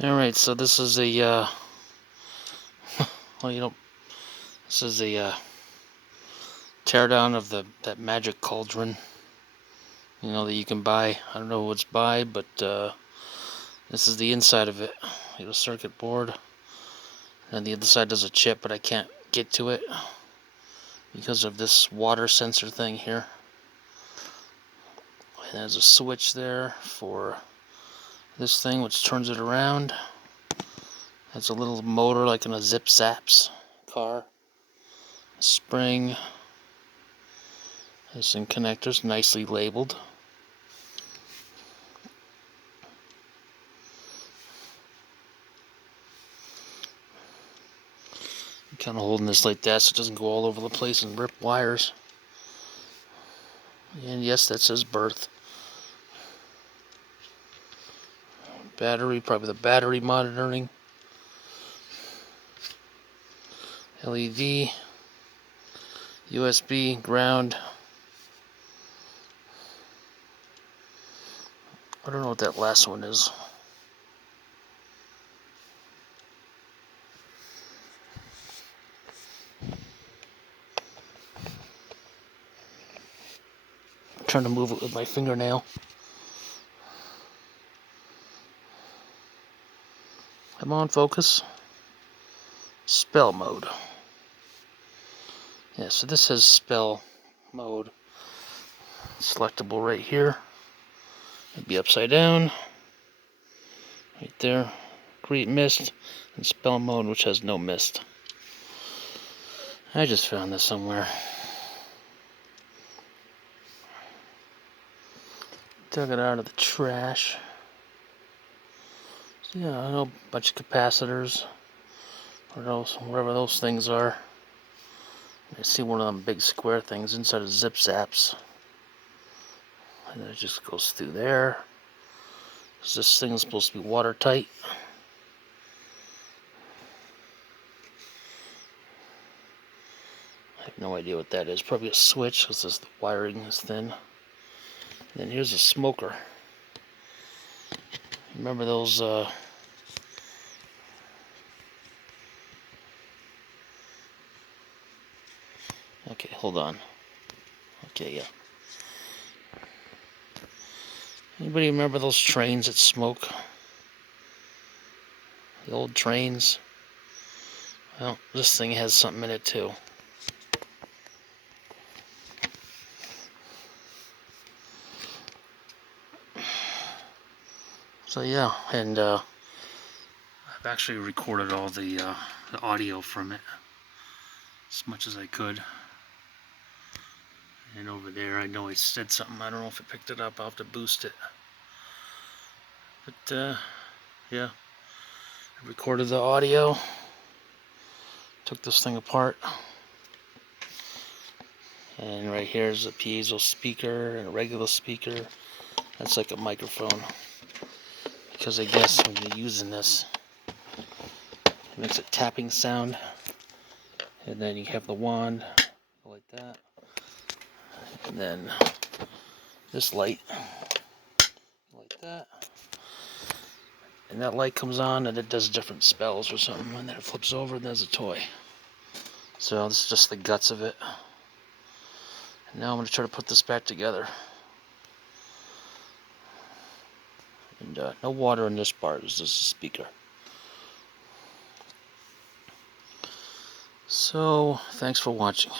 Alright, so this is a, well, this is a, teardown of that magic cauldron, that you can buy. I don't know what it's by, but, this is the inside of it. A circuit board, and the other side does a chip, but I can't get to it because of this water sensor thing here. And there's a switch there for this thing, which turns it around. Has a little motor like in a Zip Zaps car. Spring. There's some connectors nicely labeled. I'm kind of holding this like that so it doesn't go all over the place and rip wires. And yes, that says birth. Battery, probably the battery monitoring. LED. USB, ground. I don't know what that last one is. I'm trying to move it with my fingernail. Come on, focus. Spell mode. Yeah, so this says spell mode. Selectable right here. It'd be upside down. Right there. Create mist. And spell mode, which has no mist. I just found this somewhere. Dug it out of the trash. So yeah, I know a bunch of capacitors. Or whatever those things are. I see one of them big square things inside of Zip Zaps. And then it just goes through there. This thing is supposed to be watertight. I have no idea what that is. Probably a switch because the wiring is thin. And then here's a smoker. Remember those okay, hold on. Okay, yeah. Anybody remember those trains that smoke? The old trains? Well, this thing has something in it too. So yeah, and I've actually recorded all the audio from it as much as I could. And over there, I know I said something. I don't know if it picked it up. I'll have to boost it. But yeah, I recorded the audio. Took this thing apart. And right here is a piezo speaker and a regular speaker. That's like a microphone. Because I guess when you're using this, it makes a tapping sound. And then you have the wand, like that. And then this light, like that. And that light comes on and it does different spells or something. And then it flips over and there's a toy. So this is just the guts of it. And now I'm going to try to put this back together. And no water in this part. This is a speaker. So, thanks for watching.